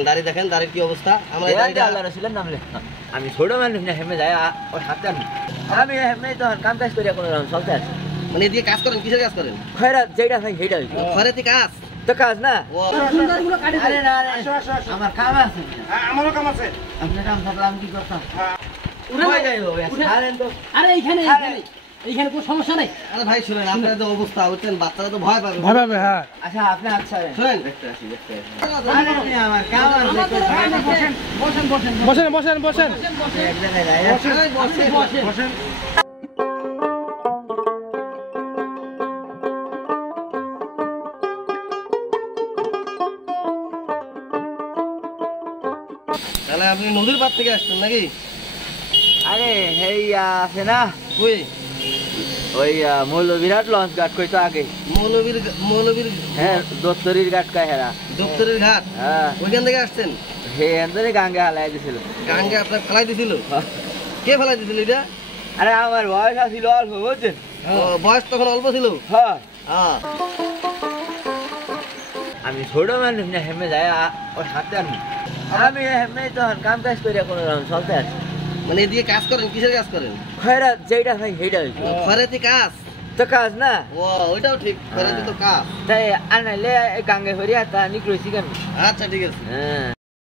দেখেন দাড়ি দেখেন দাড়ির কি অবস্থা আমরা দাড়িটা আল্লাহ রাসূলের নাম লেখা আমি ছোট মানুষ না হেমে যায় ওই হাতে আমি হেমে তো কাম কাজ করিয়া কোনো রকম চলতে আছে মানে এদিকে কাজ করেন কিসের কাজ করেন খয়রা যেটা ভাই হেইটা খয়রাতি কাজ তো কাজ না ও সুন্দরগুলো কাটে আরে না আমার কাম আছে আমারও কাম আছে আপনার কাম থাকলে আমি কি করতাম উড়ে যাই ও ছাড়েন তো আরে এইখানে কোনো সমস্যা নাই আরে ভাই শুনেন আপনার যে অবস্থা হচ্ছেন বাচ্চারা তো ভয় পাবে হ্যাঁ আচ্ছা আপনি হাত ছাড়েন শুনেন দেখতে আসি আরে আমার কাম আছে বসেন এক জায়গায় বসেন তাহলে আপনি নদীর পার থেকে আসছেন নাকি আরে হেই আছে না কই ওই মৌলভীরহাট লঞ্চ ঘাট কই তো আগে মৌলভীর হ্যাঁ দত্তরির ঘাট কয় হেরা দত্তরির ঘাট হ্যাঁ ওইখান থেকে আসছেন হ্যাঁ এখানে গাঙ্গে হালাই দিছিল গাঙ্গে আপনার ফেলাই দিছিল কে ফেলাই দিছিল এটা আরে আমার বয়স ছিল অল্প বুঝছেন বয়স তখন অল্প ছিল হ্যাঁ আমি ছোট মানুষ না হেমে যায় ওই হাতে আমি হেমে তো কাম কাজ করিয়া কোনো রকম চলতে আছে মানে এদিকে কাজ করেন কিসের কাজ করেন খয়রা যেটা ভাই হেইটা খয়রাতি কাজ তো কাজ না ও ওইটাও ঠিক খয়রাতি তো কাজ তাই আনাইলে গাঙ্গে হরিয়া তা নিকলছি কেন আচ্ছা ঠিক আছে হ্যাঁ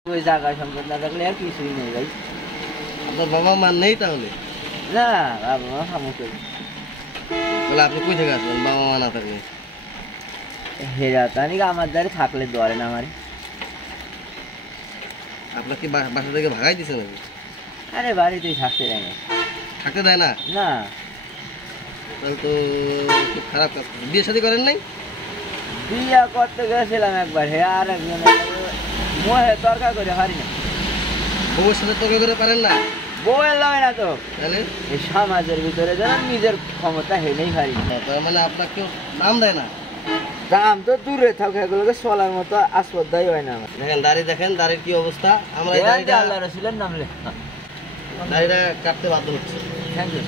ওই জায়গা সম্পদ না থাকলে আর কিছুই নেই ভাই আপনার বাবা মা নেই তাহলে না বাবা মা খামুক তাহলে আপনি কই থেকে আসবেন বাবা মা না থাকলে হেরা তানি আমার দ্বারে থাকলে দরে না আমারে আপনার কি বাসা থেকে ভাগাই দিছে নাকি আরে বাড়িতেই থাকতে দেয় না থাকতে দেয় না না তাহলে তো খুব খারাপ কাজ বিয়ে শাদী করেন নাই বিয়ে করতে গেছিলাম একবার হে আর একজন মোহে তর্কা করে হারি না বউয়ের সাথে তর্কা করে পারেন না বউয়ের লাগে না তো তাহলে এই সমাজের ভিতরে যেন নিজের ক্ষমতা হেনেই হারি না তার মানে আপনার কেউ নাম দেয় না দাম তো দূরে থাকে এগুলোকে চলার মতো আসপদাই হয় না আমার দেখেন দাড়ির কি অবস্থা আমরা দাড়িটা আল্লাহ রাসূলের নাম লেখা দাড়িটা কাটতে বাধ্য হচ্ছে থ্যাংক ইউ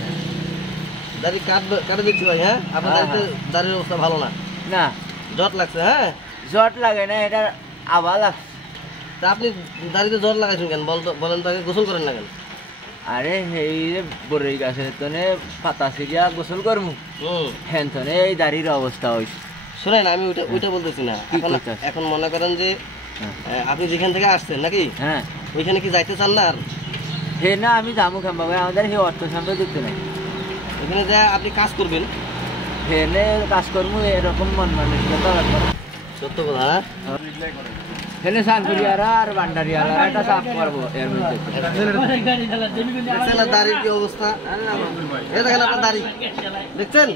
দাড়ি কাটে দিচ্ছি ভাই হ্যাঁ আপনার দাড়ির অবস্থা ভালো না না জট লাগছে হ্যাঁ জট লাগে না এটা আবার লাগছে তা আপনি দাড়িতে জট লাগাইছেন কেন বলেন তো আগে গোসল করেন না কেন আরে এই বড়ই গাছের তনে পাতা ছিড়িয়া গোসল করমু হ্যাঁ তনে এই দাড়ির অবস্থা হয়েছে শুনেন আমি ওইটা বলতেছি না এখন মনে করেন যে আপনি যেখান থেকে আসছেন নাকি হ্যাঁ ওইখানে কি যাইতে চান না আর হে না আমি যাবো কেন বাবা আমাদের হে অর্থ সম্পদ দেখতে নাই এখানে যা আপনি কাজ করবেন হেনে কাজ করবো এরকম মন মানসিকতা সত্য কথা হেনে সানপুরিয়ারা আর বান্ডারিয়ারা এটা চাপ করবো এর মধ্যে দাড়ির কি অবস্থা এই দেখেন আপনার দাড়ি দেখছেন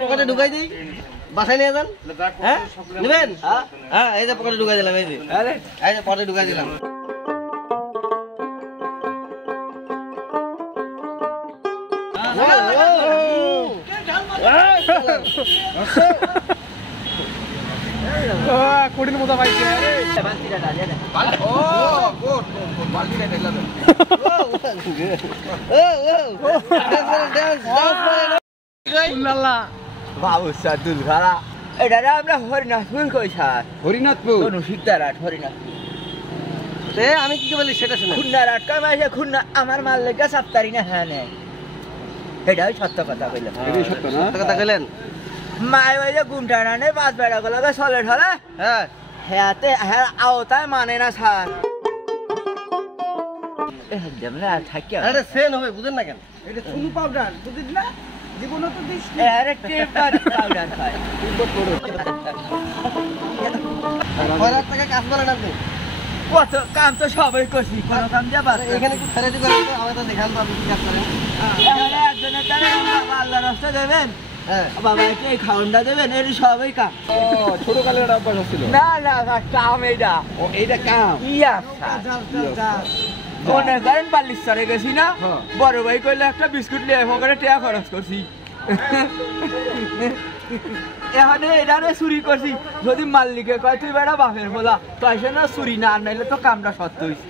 পকেটে ঢুকাই দিই বাসায় নিয়ে যান হ্যাঁ নেবেন হ্যাঁ এই যে পকেটে ঢুকাই দিলাম এই যে পকেটে ঢুকাই দিলাম কঠিন মতো পাইছে আমরা হরিনাথপুর কই স্যার হরিনাথপুর সীতারাট হরিনাথপুর আমি কি বলি সেটা শুনে খুন্নারাট কামাইছে খুন্না আমার মাল লেগে সাপ্তারি না হ্যাঁ নেই এটাই সত্য কথা কইলেন সত্য কথা কইলেন মায় ওই যে ঘুমটা না পাঁচ বেড়া গুলো চলে ঠলে হ্যাঁ হ্যাঁ আওতায় মানে না স্যার সেন হবে বুঝেন না কেন এটা চুনু পাউডার বুঝিস না জীবন তো দিস আরে টেপার পাউডার খায় কয়লার টাকা কাজ বলেন আপনি কত কাম তো সবাই করছি কোনো কাম যাবার এখানে কি ফেরাতে করেন তো আমরা তো দেখান তো আপনি কি কাজ করেন এখানে একজনের তারা আল্লাহর রাস্তা দেবেন বাবা এই খাওয়ানটা দেবেন এর সবাই কাম ছোট কালের একটা অভ্যাস ছিল না না কাম এইটা ও এইটা কাম ইয়া মনে করেন ৪২ সালে গেছি না বড় ভাই কইলে একটা বিস্কুট নিয়ে পকেটে টাকা খরচ করছি এখানে এটা চুরি করছি যদি মাল্লিকে কয় তুই বেড়া বাপের বলা তো এসে না চুরি না আনাইলে তো কামটা সত্য হয়েছে